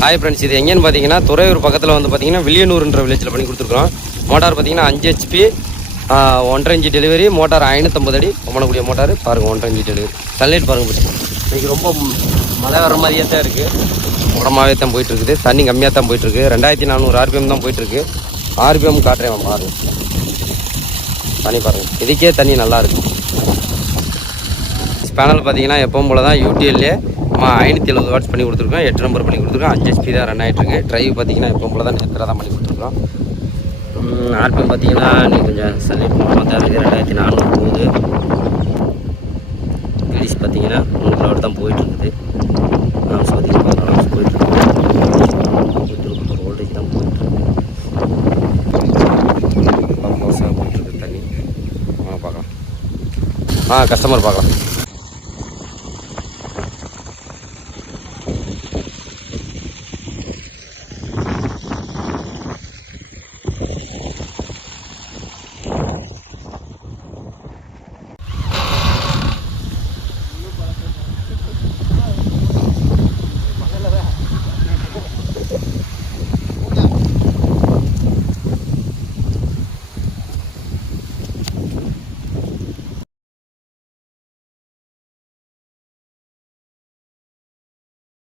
Hi friends, இது எங்கேன்னு பார்த்தீங்கன்னா துறையூர் பக்கத்தில் வந்து பார்த்தீங்கன்னா வில்லியனூர்ன்ற வில்லேஜில் பண்ணி கொடுத்துருக்கோம். மோட்டார் பார்த்தீங்கன்னா 5 HP 1.5 இன்ச் டெலிவரி. மோட்டார் 550 அடி பண்ணக்கூடிய மோட்டார். பாருங்கள் 1.5 இன்ச் டெலிவரி. சன்லைட் பாருங்கள். இன்றைக்கி ரொம்ப மழை வர மாதிரியே தான் இருக்குது. உடமாகவே தான் போயிட்டுருக்குது. தண்ணி கம்மியாக தான் போயிட்டுருக்கு. 2400 RPM தான் போயிட்டுருக்கு. RPM காட்டுறேன் பாருங்கள். தண்ணி பாருங்கள், இதுக்கே தண்ணி நல்லாயிருக்கு. பேனல் பார்த்தீங்கன்னா எப்பவும் போல் தான் UTLலே 570 வாட்ஸ் பண்ணி கொடுத்துருக்கோம். 8 நம்பர் பண்ணி கொடுத்துருக்கோம். 5 HP தான் ரன் ஆகிட்டுருக்கு. ட்ரைவ் பார்த்தீங்கன்னா எப்பவும் போல் தான் நேரத்தில் தான் பண்ணி கொடுத்துருக்கோம். RPM பார்த்தீங்கன்னா நீ கொஞ்சம் சன்லைட் மூலமாக தான் இருக்குது. 2400 போகுது. கிடிஸ் பார்த்தீங்கன்னா 3 கிலோமீட்டர் தான் போயிட்டுருக்குது. பார்த்தீங்கன்னா போயிட்டுருக்கு. வோல்டேஜ் தான் போயிட்டுருக்கு. போயிட்டுருக்கு தண்ணி. பார்க்கலாம். கஸ்டமர் பார்க்கலாம்.